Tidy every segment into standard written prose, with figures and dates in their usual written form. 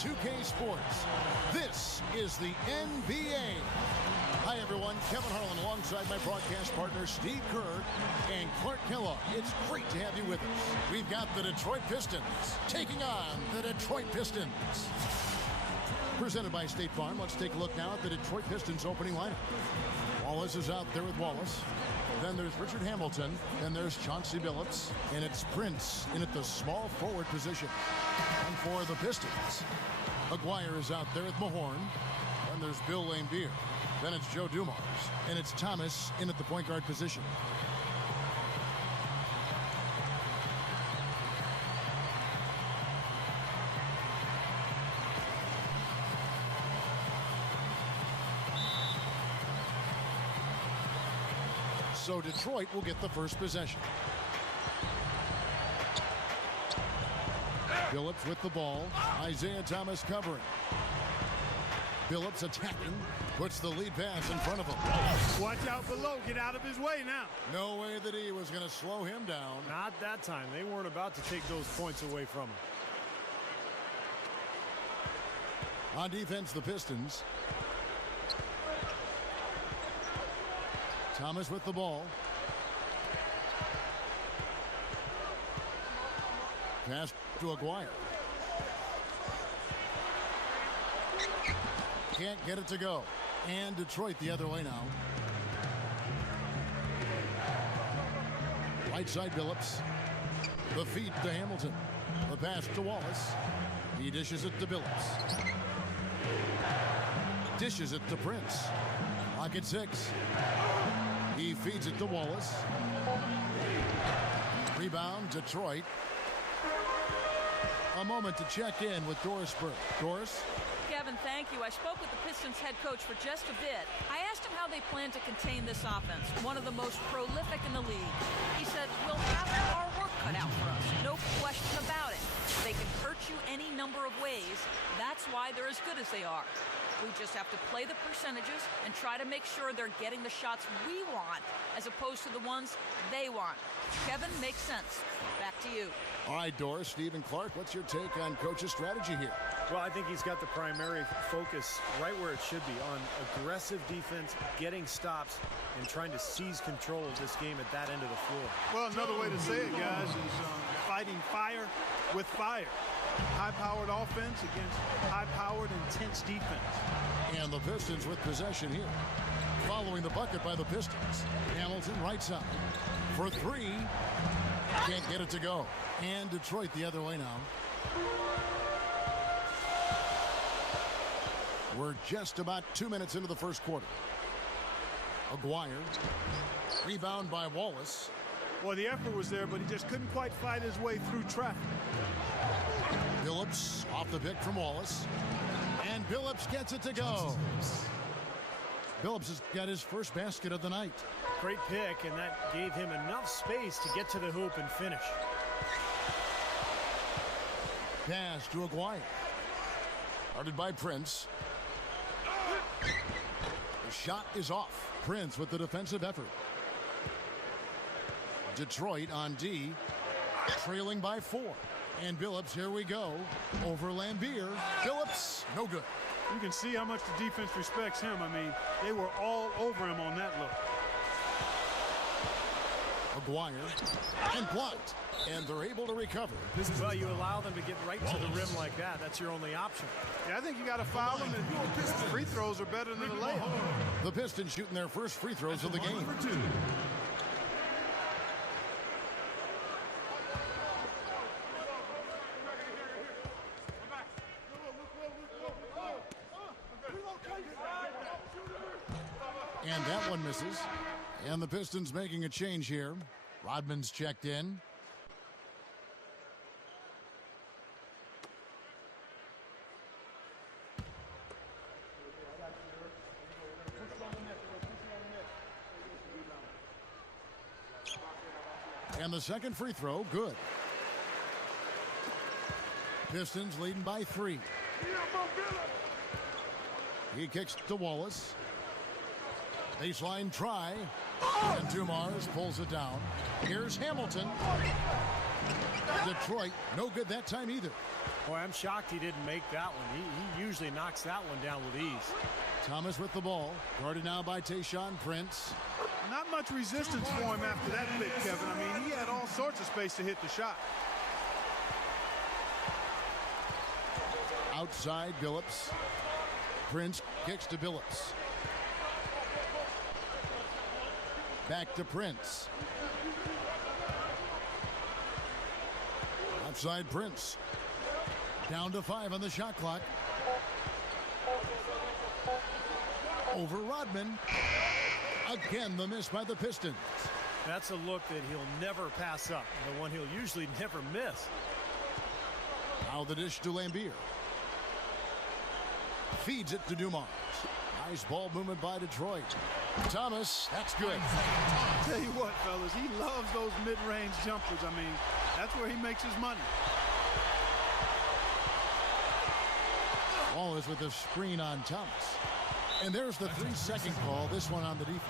2K Sports. This is the NBA. Hi, everyone. Kevin Harlan alongside my broadcast partner, Steve Kerr and Clark Kellogg. It's great to have you with us. We've got the Detroit Pistons taking on the Detroit Pistons. Presented by State Farm. Let's take a look now at the Detroit Pistons opening lineup. Wallace is out there with Wallace. Then there's Richard Hamilton. Then there's Chauncey Billups. And it's Prince in at the small forward position. And for the Pistons, Aguirre is out there with Mahorn. Then there's Bill Laimbeer. Then it's Joe Dumars. And it's Thomas in at the point guard position. So Detroit will get the first possession. Billups with the ball. Isaiah Thomas covering. Billups attacking. Puts the lead pass in front of him. Watch out below. Get out of his way now. No way that he was going to slow him down. Not that time. They weren't about to take those points away from him. On defense, the Pistons. Thomas with the ball. Pass to Aguirre. Can't get it to go. And Detroit the other way now. Right side Billups. The feed to Hamilton. The pass to Wallace. He dishes it to Billups. Dishes it to Prince. Lock at 6. He feeds it to Wallace. Rebound, Detroit. A moment to check in with Doris Burke. Doris? Kevin, thank you. I spoke with the Pistons head coach for just a bit. I asked him how they plan to contain this offense, one of the most prolific in the league. He said, we'll have our work cut out for us. No question about it. They can hurt you any number of ways. That's why they're as good as they are. We just have to play the percentages and try to make sure they're getting the shots we want as opposed to the ones they want. Kevin, makes sense. Back to you. All right, Doris, Steve, and Clark, what's your take on Coach's strategy here? Well, I think he's got the primary focus right where it should be, on aggressive defense, getting stops, and trying to seize control of this game at that end of the floor. Well, another way to say it, guys, is fighting fire with fire. High-powered offense against high-powered, intense defense. And the Pistons with possession here. Following the bucket by the Pistons. Hamilton right side. For 3. Can't get it to go. And Detroit the other way now. We're just about 2 minutes into the first quarter. Aguirre. Rebound by Wallace. Well, the effort was there, but he just couldn't quite fight his way through traffic. Billups off the pick from Wallace. And Billups gets it to go. Billups has got his first basket of the night. Great pick, and that gave him enough space to get to the hoop and finish. Pass to Aguirre. Guarded by Prince. The shot is off. Prince with the defensive effort. Detroit on D. Trailing by 4. And Billups, here we go. Over Laimbeer. Billups, no good. You can see how much the defense respects him. I mean, they were all over him on that look. Aguirre. And blocked. And they're able to recover. Well, you allow them to get right to the rim like that. That's your only option. Yeah, I think you got to foul them. And free throws are better than a layup. The Pistons shooting their first free throws of the game. And that one misses. And the Pistons making a change here. Rodman's checked in. And the second free throw, good. Pistons leading by 3. He kicks to Wallace. Baseline try. And Dumars pulls it down. Here's Hamilton. Detroit, no good that time either. Boy, I'm shocked he didn't make that one. He usually knocks that one down with ease. Thomas with the ball, guarded now by Tayshaun Prince. Not much resistance for him after that pick, Kevin. I mean, he had all sorts of space to hit the shot. Outside Billups. Prince kicks to Billups. Back to Prince. Outside Prince. Down to 5 on the shot clock. Over Rodman. Again, the miss by the Pistons. That's a look that he'll never pass up. The one he'll usually never miss. Now the dish to Lambier. Feeds it to Dumars. Nice ball movement by Detroit. Thomas, that's good. I'll tell you what, fellas, he loves those mid-range jumpers. I mean, that's where he makes his money. Wallace with the screen on Thomas. And there's the 3-second call, this one on the defense.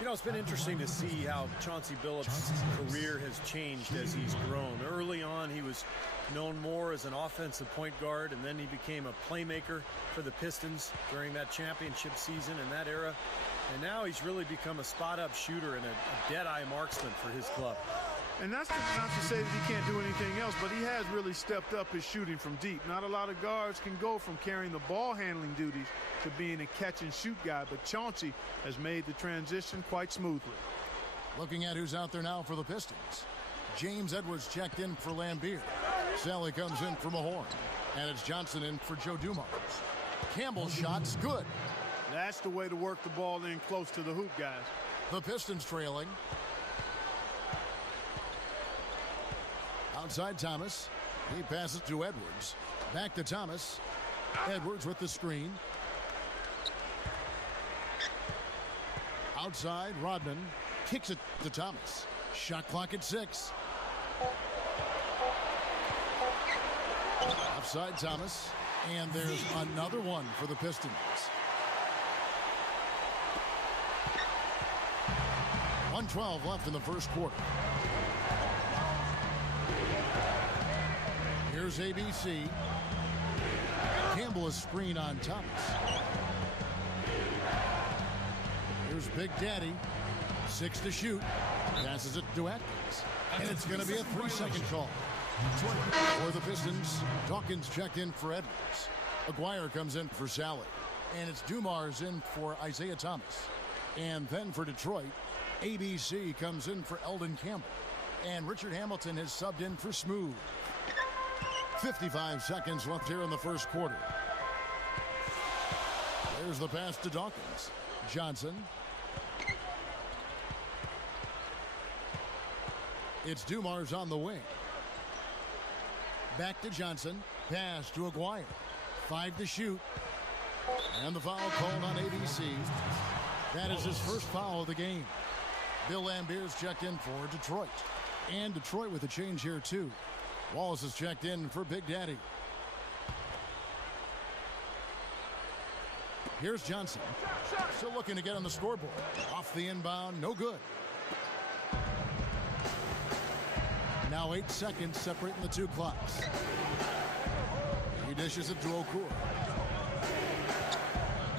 You know, it's been interesting to see how Chauncey Billups' career has changed as he's grown. Early on, he was known more as an offensive point guard, and then he became a playmaker for the Pistons during that championship season in that era. And now he's really become a spot-up shooter and a dead-eye marksman for his club. And that's not to say that he can't do anything else, but he has really stepped up his shooting from deep. Not a lot of guards can go from carrying the ball handling duties to being a catch-and-shoot guy, but Chauncey has made the transition quite smoothly. Looking at who's out there now for the Pistons. James Edwards checked in for Lambier. Sally comes in for Mahorn. And it's Johnson in for Joe Dumars. Campbell's shot's good. That's the way to work the ball in close to the hoop, guys. The Pistons trailing. Outside Thomas. He passes to Edwards. Back to Thomas. Edwards with the screen. Outside Rodman. Kicks it to Thomas. Shot clock at 6. Outside Thomas. And there's another one for the Pistons. .112 left in the first quarter. Here's ABC. Campbell is screen on Thomas. Here's Big Daddy. 6 to shoot. Passes it to Atkins. And it's going to be a 3-second call. For the Pistons, Dawkins checked in for Edwards. Aguirre comes in for Sally. And it's Dumars in for Isaiah Thomas. And then for Detroit, ABC comes in for Eldon Campbell. And Richard Hamilton has subbed in for Smooth. 55 seconds left here in the first quarter. There's the pass to Dawkins. Johnson. It's Dumars on the wing. Back to Johnson. Pass to Aguirre. 5 to shoot. And the foul called on ABC. That is his first foul of the game. Bill Lambier's checked in for Detroit. And Detroit with a change here too. Wallace is checked in for Big Daddy. Here's Johnson. Still looking to get on the scoreboard. Off the inbound, no good. Now 8 seconds separating the two clocks. He dishes it to Okur.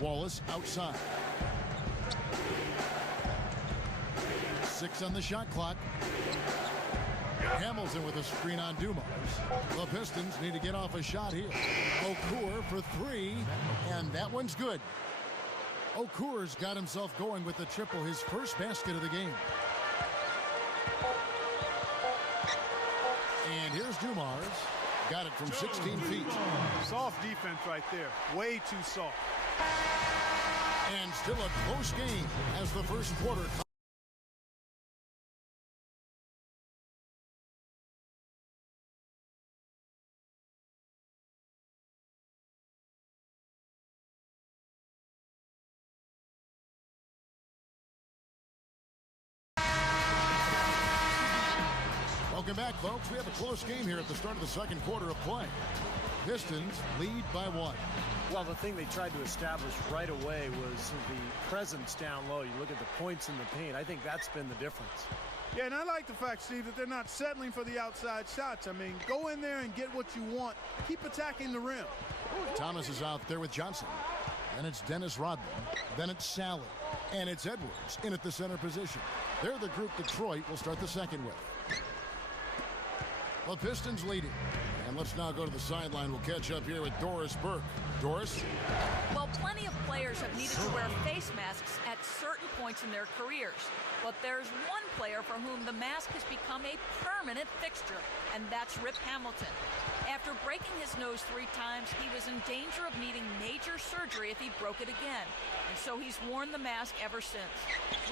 Wallace outside. 6 on the shot clock. Hamilton with a screen on Dumars. The Pistons need to get off a shot here. Okur for 3, and that one's good. Okur's got himself going with the triple, his first basket of the game. And here's Dumars. Got it from 16 feet. Soft defense right there. Way too soft. And still a close game as the first quarter. Welcome back, folks. We have a close game here at the start of the second quarter of play. Pistons lead by 1. Well, the thing they tried to establish right away was the presence down low. You look at the points in the paint. I think that's been the difference. Yeah, and I like the fact, Steve, that they're not settling for the outside shots. I mean, go in there and get what you want. Keep attacking the rim. Thomas is out there with Johnson. Then it's Dennis Rodman. Then it's Salad. And it's Edwards in at the center position. They're the group Detroit will start the second with. The Pistons leading. And let's now go to the sideline. We'll catch up here with Doris Burke. Doris? Well, plenty of players have needed to wear face masks at certain points in their careers. But there's one player for whom the mask has become a permanent fixture, and that's Rip Hamilton. After breaking his nose 3 times, he was in danger of needing major surgery if he broke it again. And so he's worn the mask ever since.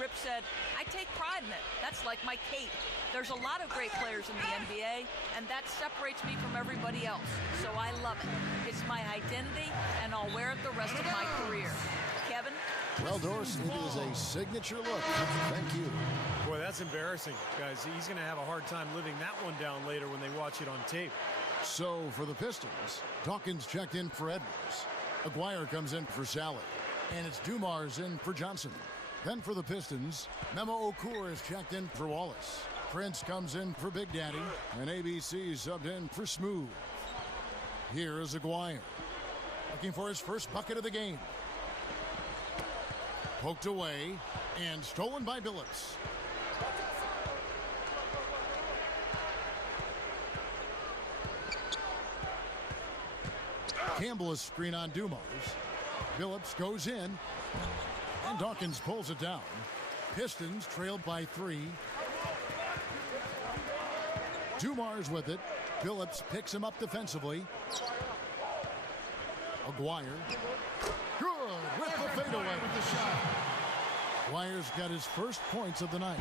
Rip said, "I take pride in it. That's like my cape. There's a lot of great players in the NBA, and that separates me from everybody else. So I love it. It's my identity, and I'll wear it the rest of my career." Kevin? Well, Doris, it is a signature look. Thank you. Boy, that's embarrassing, guys. He's going to have a hard time living that one down later when they watch it on tape. So for the Pistons, Dawkins checked in for Edwards. Aguirre comes in for Salad. And it's Dumars in for Johnson. Then for the Pistons, Memo Okur is checked in for Wallace. Prince comes in for Big Daddy. And ABC subbed in for Smooth. Here is Aguirre. Looking for his first bucket of the game. Poked away and stolen by Billups. Campbell is screen on Dumars. Billups goes in and Dawkins pulls it down. Pistons trailed by 3. Dumars with it. Billups picks him up defensively. Aguirre. Good with the fadeaway. Aguirre's got his first points of the night.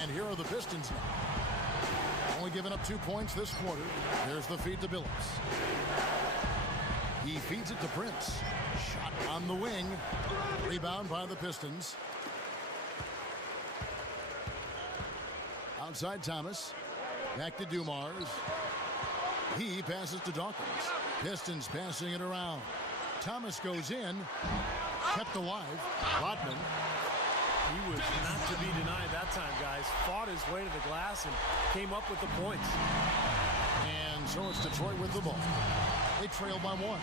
And here are the Pistons now. Only giving up 2 points this quarter. Here's the feed to Billups. He feeds it to Prince. Shot on the wing. Rebound by the Pistons. Outside Thomas. Back to Dumars. He passes to Dawkins. Pistons passing it around. Thomas goes in. Kept alive. Rodman. He was not to be denied that time, guys. Fought his way to the glass and came up with the points. And so it's Detroit with the ball. They trail by 1.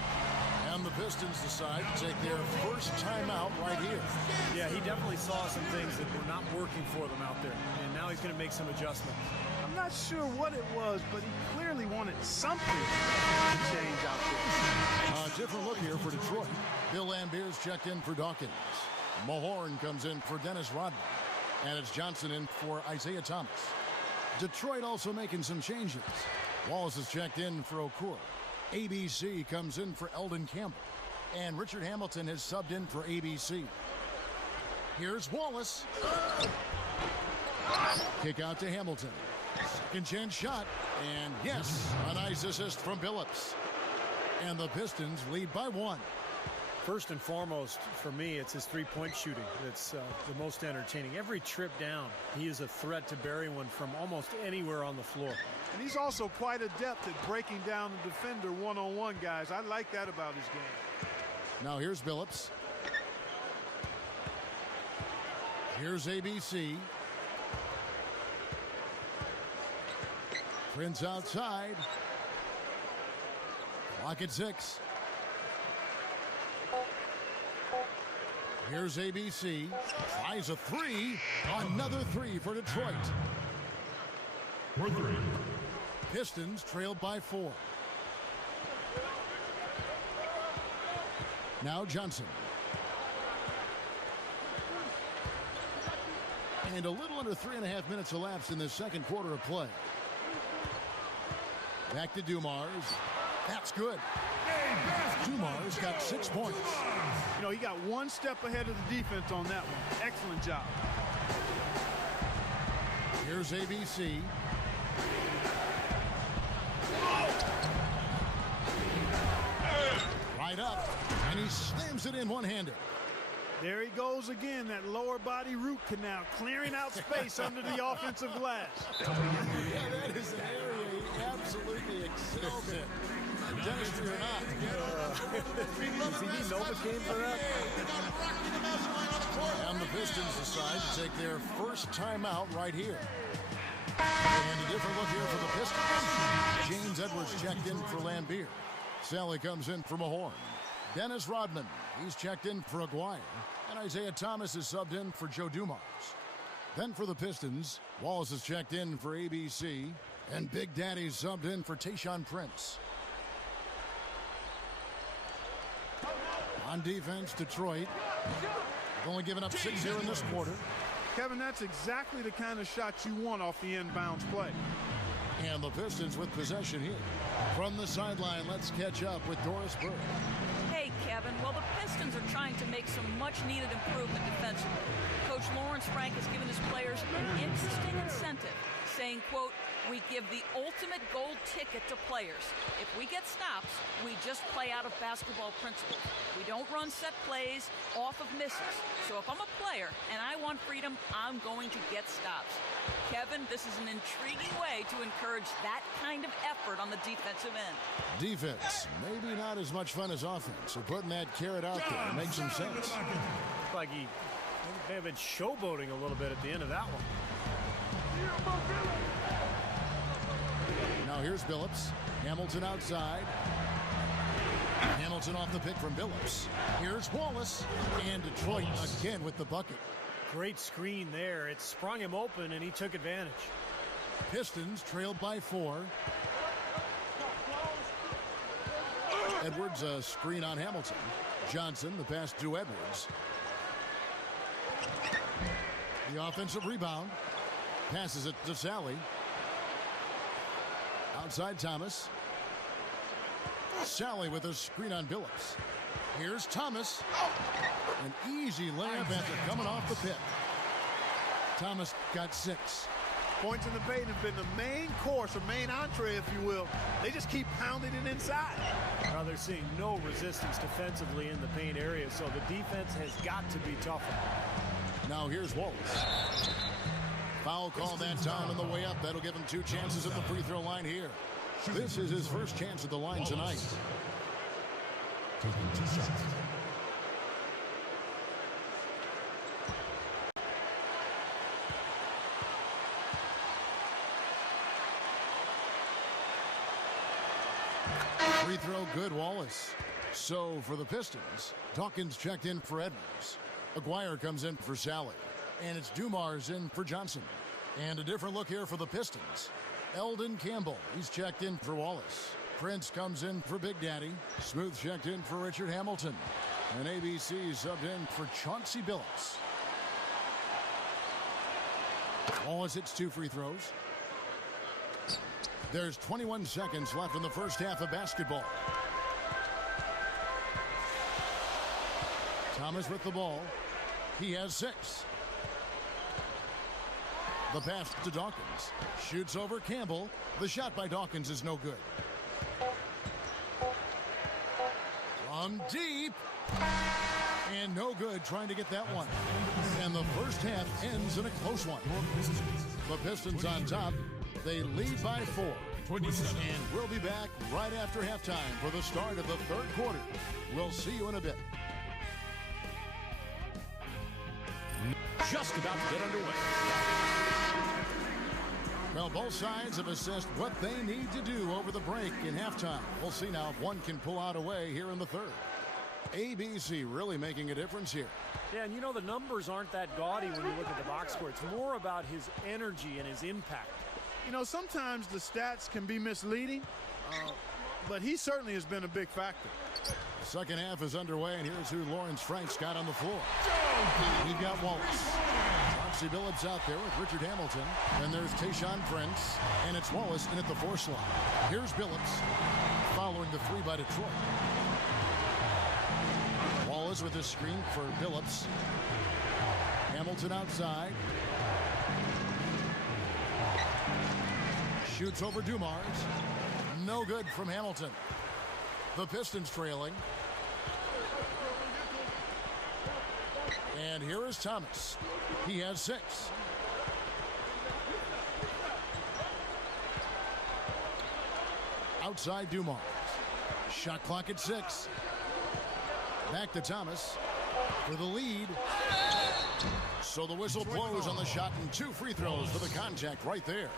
And the Pistons decide to take their first timeout right here. Yeah, he definitely saw some things that were not working for them out there. And now he's going to make some adjustments. I'm not sure what it was, but he clearly wanted something to change out there. A different look here for Detroit. Bill Lambert's checked in for Dawkins. Mahorn comes in for Dennis Rodman. And it's Johnson in for Isaiah Thomas. Detroit also making some changes. Wallace is checked in for Okur. ABC comes in for Eldon Campbell. And Richard Hamilton has subbed in for ABC. Here's Wallace. Kick out to Hamilton. Second chance shot. And yes, a nice assist from Billups. And the Pistons lead by 1. First and foremost, for me, it's his three-point shooting that's the most entertaining. Every trip down, he is a threat to bury one from almost anywhere on the floor. And he's also quite adept at breaking down the defender one-on-one, guys. I like that about his game. Now here's Billups. Here's ABC. Prince outside. Clock at 6. Here's ABC. Tries a 3. Another 3 for Detroit. For 3. Pistons trailed by 4. Now Johnson. And a little under 3.5 minutes elapsed in the second quarter of play. Back to Dumars. That's good. Dumars got 6 points. You know, he got one step ahead of the defense on that one. Excellent job. Here's ABC. Right up, and he slams it in one-handed. There he goes again, that lower body root canal, clearing out space under the offensive glass. Yeah, that is an area he absolutely excels in. Dentistry or not. Does he need Novocaine for that? And the Pistons decide to take their first timeout right here. And a different look here for the Pistons. James Edwards checked in for Lambeer. Sally comes in for Mahorn. Dennis Rodman, he's checked in for Aguirre. And Isaiah Thomas is subbed in for Joe Dumars. Then for the Pistons, Wallace is checked in for ABC. And Big Daddy's subbed in for Tayshaun Prince. On defense, Detroit. They've only given up 6 here in this quarter. Kevin, that's exactly the kind of shot you want off the inbounds play. And the Pistons with possession here. From the sideline, let's catch up with Doris Burke. Hey, Kevin. Well, the Pistons are trying to make some much-needed improvement defensively. Coach Lawrence Frank has given his players an interesting incentive, saying, quote, "We give the ultimate gold ticket to players. If we get stops, we just play out of basketball principles. We don't run set plays off of misses. So if I'm a player and I want freedom, I'm going to get stops." Kevin, this is an intriguing way to encourage that kind of effort on the defensive end. Defense, maybe not as much fun as offense. So putting that carrot out there makes some sense. Like he may have been showboating a little bit at the end of that one. Now here's Billups. Hamilton outside. Hamilton off the pick from Billups. Here's Wallace. And Detroit again with the bucket. Great screen there. It sprung him open, and he took advantage. Pistons trailed by 4. Edwards, a screen on Hamilton. Johnson, the pass to Edwards. The offensive rebound. Passes it to Sally. Outside Thomas. Sally with a screen on Billups. Here's Thomas. An easy layup after coming off the pick. Thomas got 6. Points in the paint have been the main course or main entree, if you will. They just keep pounding it inside. Now they're seeing no resistance defensively in the paint area, so the defense has got to be tougher. Now here's Wallace. Foul call that time on the way up. That'll give him 2 chances at the free throw line here. This is his first chance at the line tonight. Taking 2 shots. Free throw good, Wallace. So for the Pistons, Dawkins checked in for Edwards. Aguirre comes in for Sally. And it's Dumars in for Johnson. And a different look here for the Pistons. Eldon Campbell, he's checked in for Wallace. Prince comes in for Big Daddy. Smooth checked in for Richard Hamilton. And ABC subbed in for Chauncey Billups. Wallace hits 2 free throws. There's 21 seconds left in the first half of basketball. Thomas with the ball. He has 6. The pass to Dawkins. Shoots over Campbell. The shot by Dawkins is no good. From deep. And no good trying to get that one. And the first half ends in a close one. The Pistons on top. They lead by 4. 27. And we'll be back right after halftime for the start of the third quarter. We'll see you in a bit. Just about to get underway. Well, both sides have assessed what they need to do over the break in halftime. We'll see now if one can pull out a way here in the third. ABC really making a difference here. Yeah, and you know the numbers aren't that gaudy when you look at the box score. It's more about his energy and his impact. You know, sometimes the stats can be misleading, but he certainly has been a big factor. The second half is underway, and here's who Lawrence Frank's got on the floor. We've got Wallace. Chauncey Billups out there with Richard Hamilton. And there's Tayshaun Prince, and it's Wallace in at the 4 slot. Here's Billups following the 3 by Detroit. Wallace with a screen for Billups. Hamilton outside. Shoots over Dumars. No good from Hamilton. The Pistons trailing. And here is Thomas. He has 6. Outside Dumars. Shot clock at 6. Back to Thomas for the lead. So the whistle blows on the shot and 2 free throws for the contact right there.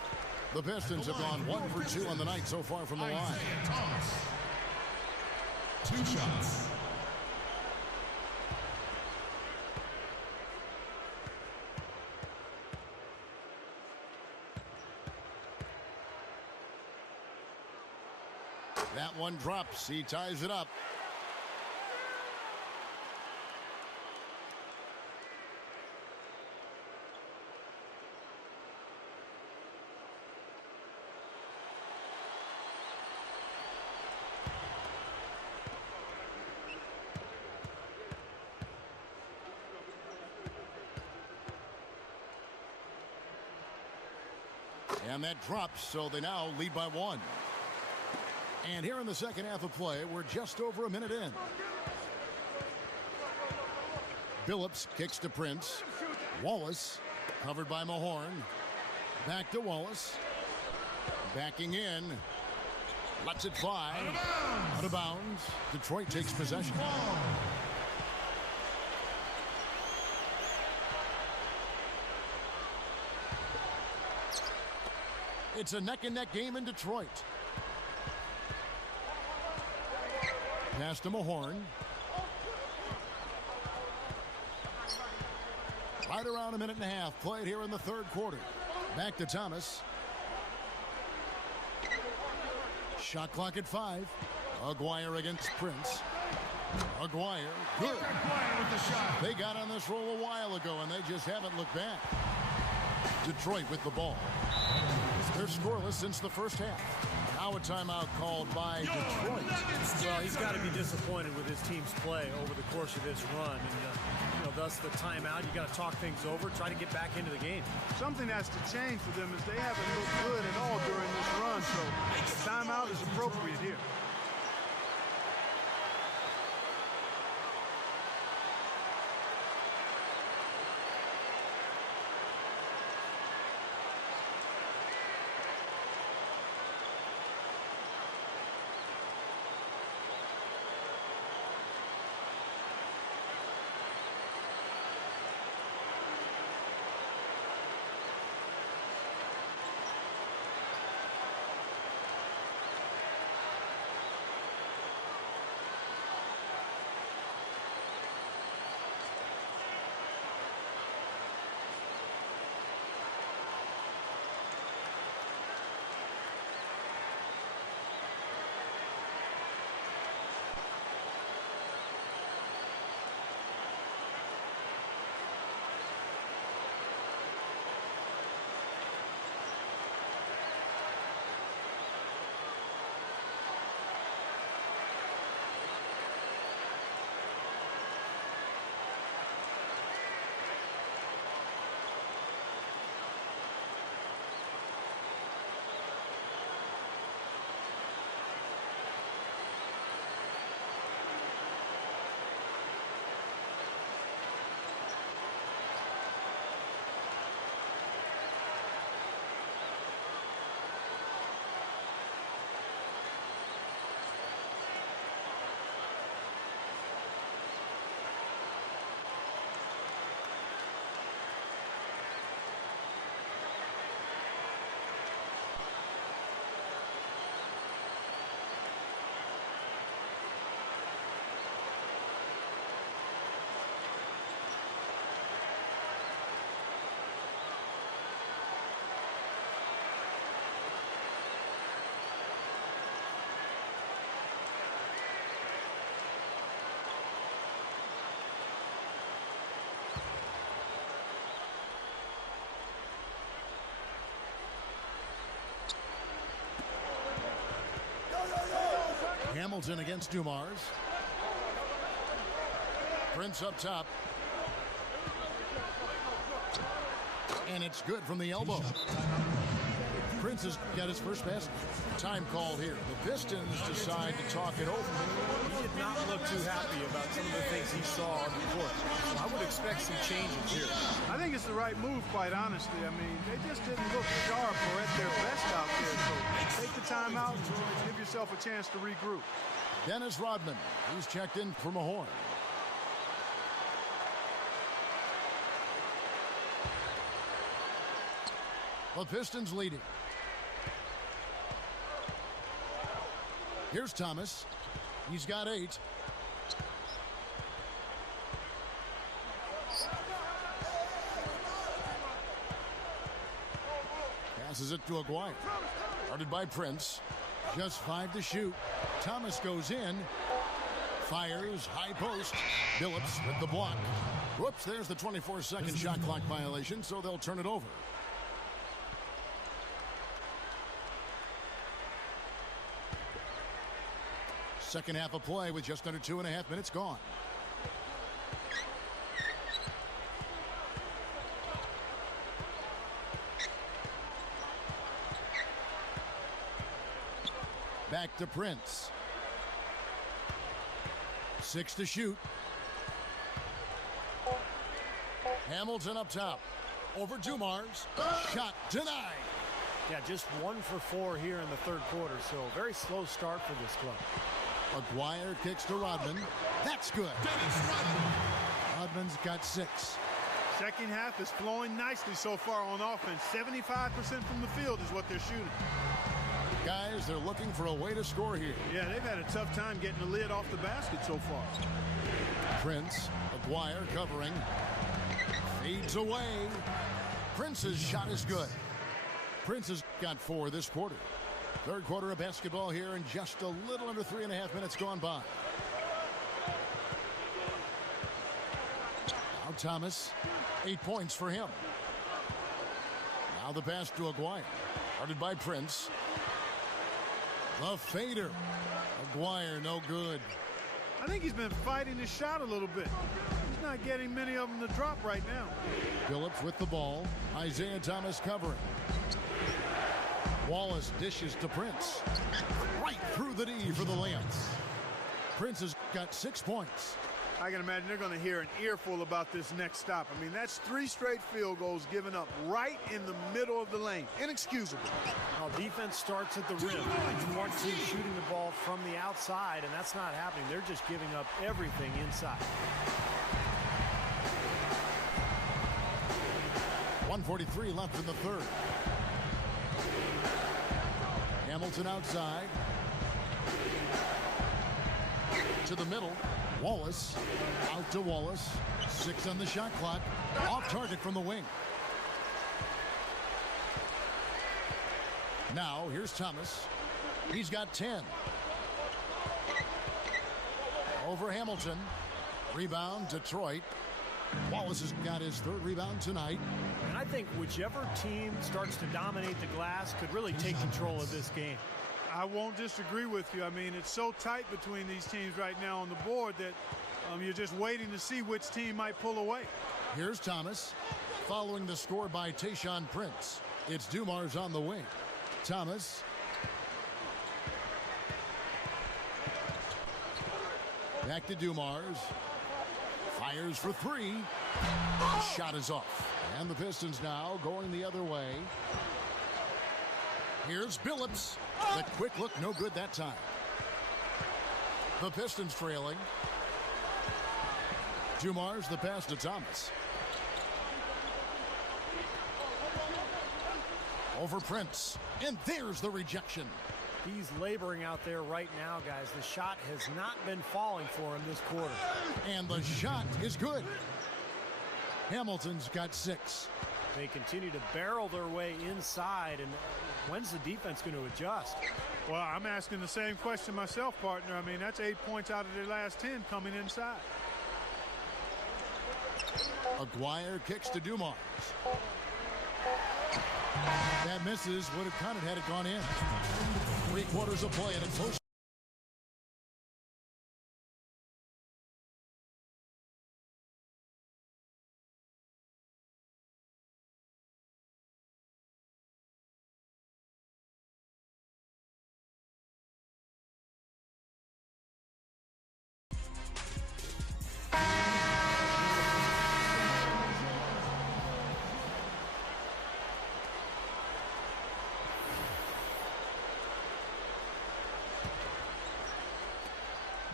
The Pistons have gone 1 for 2 on the night so far from the line. 2 shots. That one drops. He ties it up. And that drops, so they now lead by 1. And here in the second half of play, we're just over a minute in. Billups kicks to Prince. Wallace, covered by Mahorn. Back to Wallace. Backing in. Lets it fly. Out of bounds. Detroit takes possession. It's a neck-and-neck game in Detroit. Pass to Mahorn. Right around a minute and a half played here in the third quarter. Back to Thomas. Shot clock at 5. Aguirre against Prince. Aguirre, good. With the shot. They got on this roll a while ago, and they just haven't looked back. Detroit with the ball. They're scoreless since the first half. Now a timeout called by Detroit. Well, he's got to be disappointed with his team's play over the course of this run. And, thus the timeout. You got to talk things over, try to get back into the game. Something has to change for them as they haven't looked good at all during this run. So the timeout is appropriate here. Hamilton against Dumars. Prince up top. And it's good from the elbow. Prince has got his first pass. Time called here. The Pistons decide to talk it over. He did not look too happy about some of the things he saw on the court. So I would expect some changes here. I think it's the right move, quite honestly. I mean, they just didn't look sharp or at their best out there. So take the timeout and give yourself a chance to regroup. Dennis Rodman. He's checked in for Mahorn. The Pistons leading. Here's Thomas. He's got 8. Passes it to Aguirre. Guarded by Prince. Just 5 to shoot. Thomas goes in. Fires. High post. Billups with the block. Whoops, there's the 24-second shot clock violation, so they'll turn it over. Second half of play with just under 2.5 minutes gone. Back to Prince. 6 to shoot. Hamilton up top. Over Dumars. Shot denied. Yeah, just 1 for 4 here in the third quarter, so very slow start for this club. Aguirre kicks to Rodman. That's good. Rodman's got 6. Second half is flowing nicely so far on offense. 75% from the field is what they're shooting. Guys, they're looking for a way to score here. Yeah, they've had a tough time getting the lid off the basket so far. Prince, Aguirre covering. Fades away. Prince's shot is good. Prince has got 4 this quarter. Third quarter of basketball here in just a little under 3.5 minutes gone by. Now Thomas, 8 points for him. Now the pass to Aguirre. Guarded by Prince. The fader. Aguirre no good. I think he's been fighting his shot a little bit. He's not getting many of them to drop right now. Billups with the ball. Isaiah Thomas covering. Wallace dishes to Prince. Right through the knee for the layup. Prince has got 6 points. I can imagine they're going to hear an earful about this next stop. I mean, that's 3 straight field goals given up right in the middle of the lane. Inexcusable. Now, defense starts at the rim. You want teams shooting the ball from the outside, and that's not happening. They're just giving up everything inside. 1:43 left in the third. Hamilton outside. To the middle. Wallace. Out to Wallace. 6 on the shot clock. Off target from the wing. Now, here's Thomas. He's got 10. Over Hamilton. Rebound, Detroit. Wallace has got his 3rd rebound tonight. And I think whichever team starts to dominate the glass could really take control of this game. I won't disagree with you. I mean, it's so tight between these teams right now on the board that you're just waiting to see which team might pull away. Here's Thomas. Following the score by Tayshaun Prince. It's Dumars on the wing. Thomas. Back to Dumars. Fires for 3. Shot is off. And the Pistons now going the other way. Here's Billups. The quick look, no good that time. The Pistons trailing. Dumars, the pass to Thomas. Over Prince. And there's the rejection. He's laboring out there right now, guys. The shot has not been falling for him this quarter. And the shot is good. Hamilton's got 6. They continue to barrel their way inside, and when's the defense going to adjust? Well, I'm asking the same question myself, partner. I mean, that's 8 points out of their last 10 coming inside. Aguirre kicks to Dumars. That misses. Would have counted had it gone in. 3 quarters of play and a close.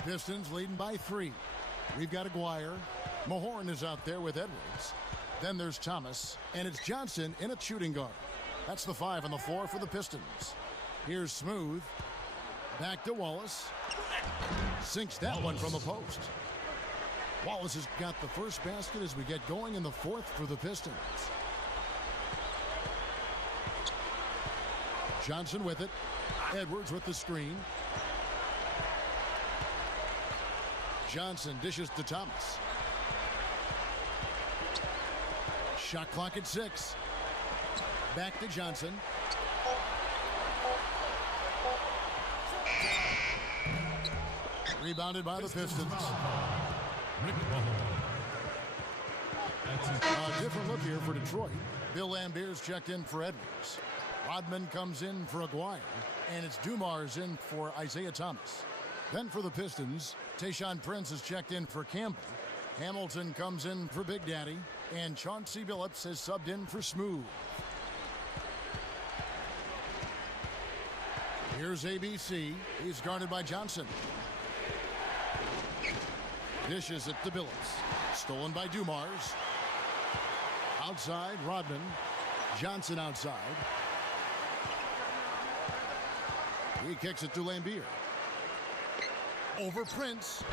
Pistons leading by 3. We've got Aguirre. Mahorn is out there with Edwards. Then there's Thomas, and it's Johnson in a shooting guard. That's the 5 on the floor for the Pistons. Here's Smooth. Back to Wallace. Sinks that one from the post. Wallace has got the first basket as we get going in the fourth for the Pistons. Johnson with it. Edwards with the screen. Johnson dishes to Thomas. Shot clock at 6. Back to Johnson. Rebounded by the Pistons. A different look here for Detroit. Bill Lambier's checked in for Edwards. Rodman comes in for Aguirre. And it's Dumars in for Isaiah Thomas. Then for the Pistons, Tayshaun Prince is checked in for Campbell. Hamilton comes in for Big Daddy. And Chauncey Billups has subbed in for Smooth. Here's ABC. He's guarded by Johnson. Dishes it to Billups. Stolen by Dumars. Outside, Rodman. Johnson outside. He kicks it to Lambier. Over Prince.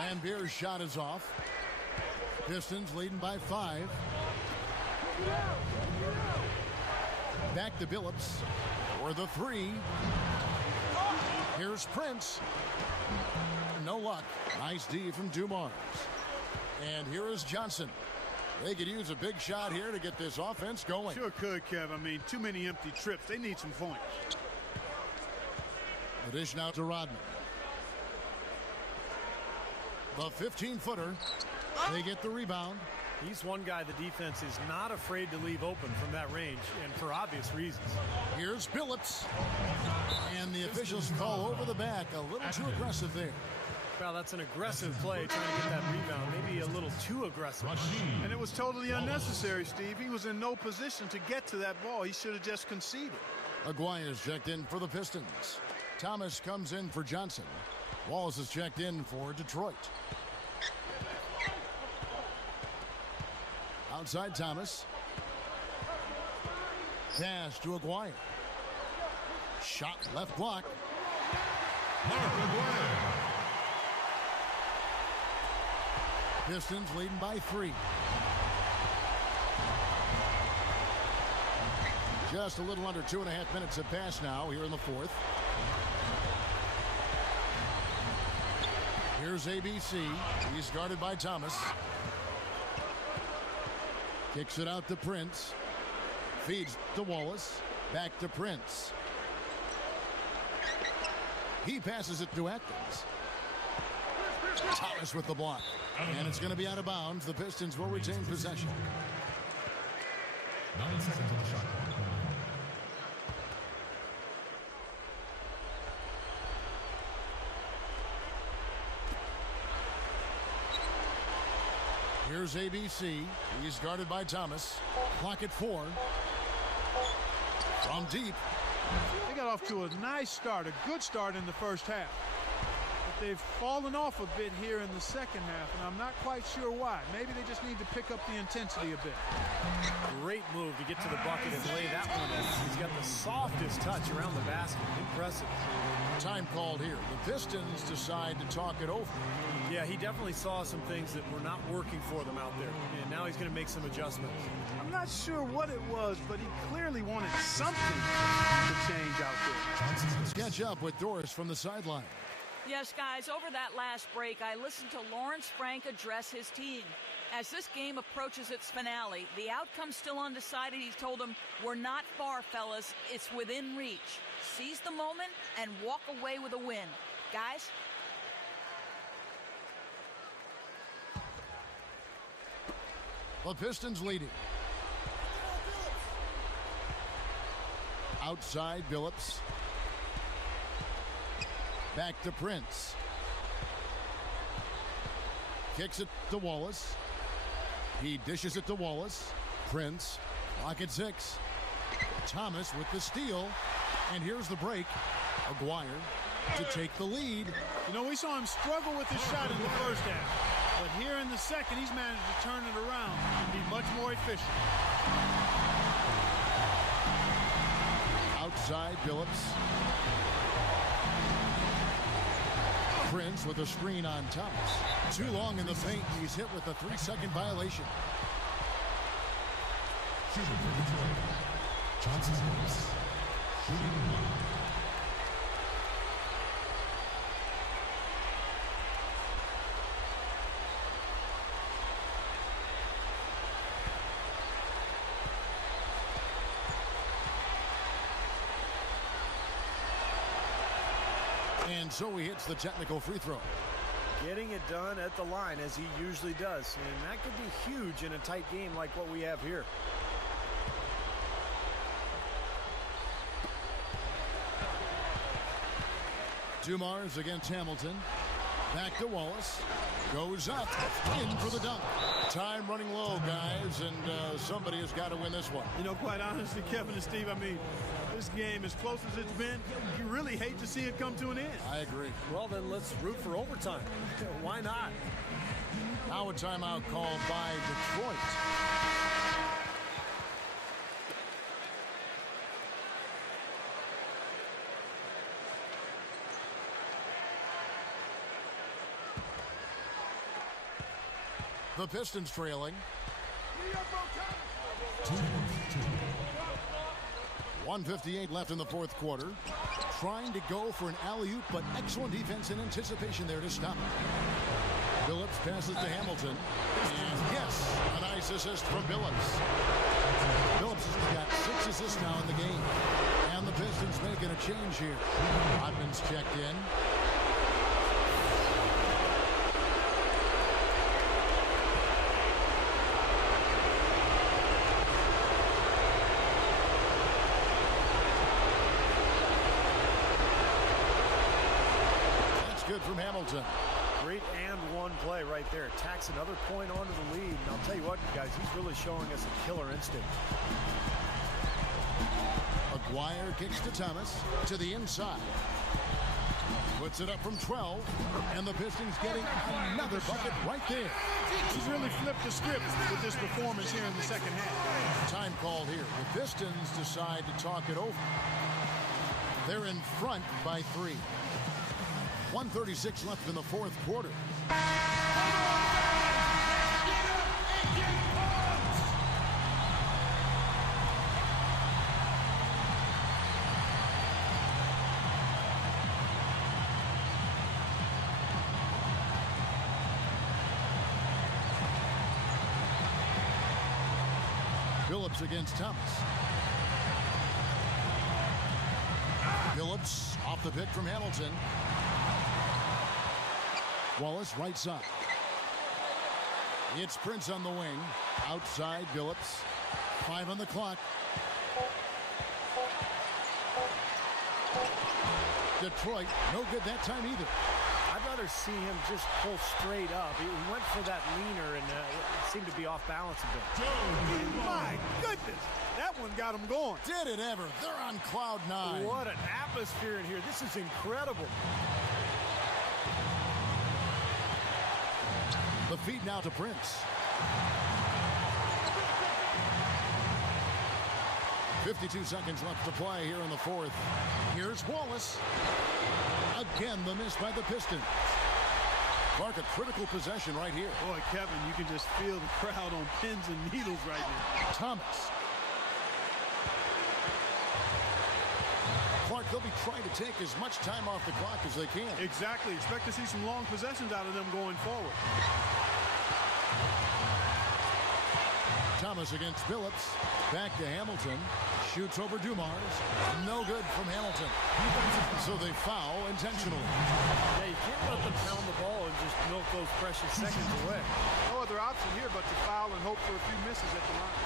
Lambier's shot is off. Pistons leading by 5. Back to Billups for the 3. Here's Prince. No luck. Nice D from Dumars. And here is Johnson. They could use a big shot here to get this offense going. Sure could, Kev. I mean, too many empty trips. They need some points. The dish now to Rodman. The 15-footer. They get the rebound. He's one guy the defense is not afraid to leave open from that range, and for obvious reasons. Here's Billups. And the officials call over the back. A little too aggressive there. Well, that's an aggressive play trying to get that rebound. Maybe a little too aggressive. And it was totally unnecessary, Steve. He was in no position to get to that ball. He should have just conceded. Aguirre's checked in for the Pistons. Thomas comes in for Johnson. Wallace is checked in for Detroit. Outside Thomas. Pass to Aguirre. Shot left block. Mark Aguirre. Pistons leading by 3. Just a little under 2.5 minutes have passed now here in the fourth. Here's ABC. He's guarded by Thomas. Kicks it out to Prince. Feeds to Wallace. Back to Prince. He passes it to Atkins. Thomas with the block. And it's going to be out of bounds. The Pistons will retain possession. 9 seconds on the shot clock. Here's ABC. He's guarded by Thomas. Clock at 4. From deep. They got off to a nice start, a good start in the first half. But they've fallen off a bit here in the second half, and I'm not quite sure why. Maybe they just need to pick up the intensity a bit. Great move to get to the bucket and lay that one in. He's got the softest touch around the basket. Impressive. Time called here. The Pistons decide to talk it over. Yeah, he definitely saw some things that were not working for them out there, and now he's going to make some adjustments. I'm not sure what it was, but he clearly wanted something to change out there. Let's catch up with Doris from the sideline. Yes, guys, over that last break, I listened to Lawrence Frank address his team. As this game approaches its finale, the outcome's still undecided. He told them, we're not far, fellas. It's within reach. Seize the moment and walk away with a win. Guys? The Pistons leading. Outside Billups. Back to Prince. Kicks it to Wallace. He dishes it to Wallace. Prince. Clock at 6. Thomas with the steal. And here's the break. Aguirre to take the lead. You know, we saw him struggle with his shot in the first half. But here in the second, he's managed to turn it around and be much more efficient. Outside, Billups. Prince with a screen on Thomas. Too long in the paint. He's hit with a 3-second violation. Shooting for Detroit. Chauncey Billups. Shooting 1. And so he hits the technical free throw. Getting it done at the line as he usually does. And that could be huge in a tight game like what we have here. Dumars against Hamilton. Back to Wallace. Goes up. In for the dunk. Time running low, guys, and somebody has got to win this one. You know, quite honestly, Kevin and Steve, I mean, this game, as close as it's been, you really hate to see it come to an end. I agree. Well, then let's root for overtime. Why not? Now a timeout called by Detroit. The Pistons trailing. 1:58 left in the fourth quarter. Trying to go for an alley-oop, but excellent defense and anticipation there to stop it. Billups passes to Hamilton. And yes, a nice assist from Billups. Billups has got 6 assists now in the game. And the Pistons making a change here. Rodman's checked in. Good from Hamilton. Great and one play right there. Tacks another point onto the lead. And I'll tell you what, guys, he's really showing us a killer instinct. Aguirre kicks to Thomas to the inside. Puts it up from 12. And the Pistons getting another bucket right there. He's really flipped the script with this performance here in the second half. Time called here. The Pistons decide to talk it over. They're in front by 3. 1:36 left in the fourth quarter. Billups against Thomas. Billups off the pick from Hamilton. Wallace right side. It's Prince on the wing. Outside Billups. 5 on the clock. Detroit, no good that time either. I'd rather see him just pull straight up. He went for that leaner and it seemed to be off balance a bit. My goodness, that one got him going. Did it ever? They're on cloud 9. What an atmosphere in here. This is incredible. The feed now to Prince. 52 seconds left to play here in the fourth. Here's Wallace. Again, the miss by the Pistons. Clark, a critical possession right here. Boy, Kevin, you can just feel the crowd on pins and needles right now. Thomas. Clark, they'll be trying to take as much time off the clock as they can. Exactly. Expect to see some long possessions out of them going forward. Thomas against Billups. Back to Hamilton. Shoots over Dumars. No good from Hamilton. So they foul intentionally. Yeah, you can't let them pound the ball and just milk those precious seconds away. No other option here but to foul and hope for a few misses at the line.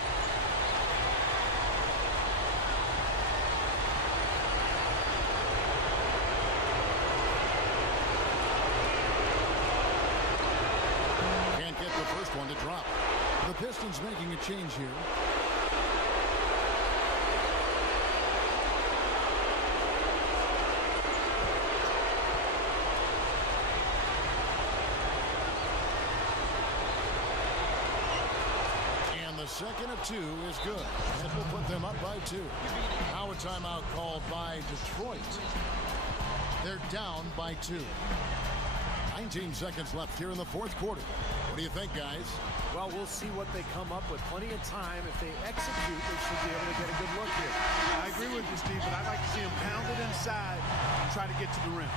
Can't get the first one to drop. The Pistons making a change here. second of two is good. That will put them up by 2. Now a timeout called by Detroit. They're down by 2. 19 seconds left here in the fourth quarter. What do you think, guys? Well, we'll see what they come up with. Plenty of time. If they execute, they should be able to get a good look here. I agree with you, Steve, but I'd like to see him pound it inside and try to get to the rim.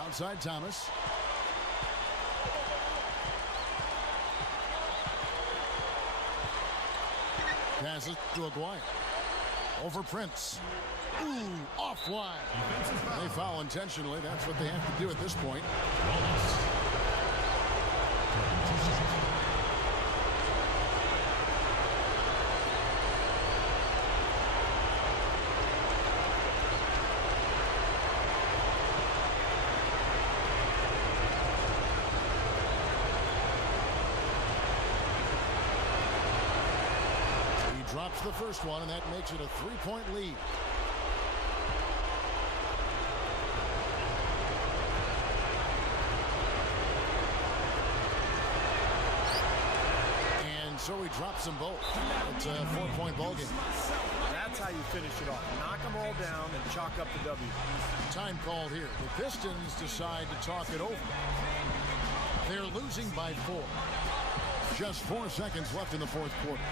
Outside Thomas. Passes to Aguirre. Over Prince. Ooh, off wide. They foul intentionally. That's what they have to do at this point. Drops the first one, and that makes it a 3-point lead. And so he drops them both. It's a 4-point ball game. That's how you finish it off. Knock them all down and chalk up the W. Time called here. The Pistons decide to talk it over. They're losing by 4. Just 4 seconds left in the fourth quarter.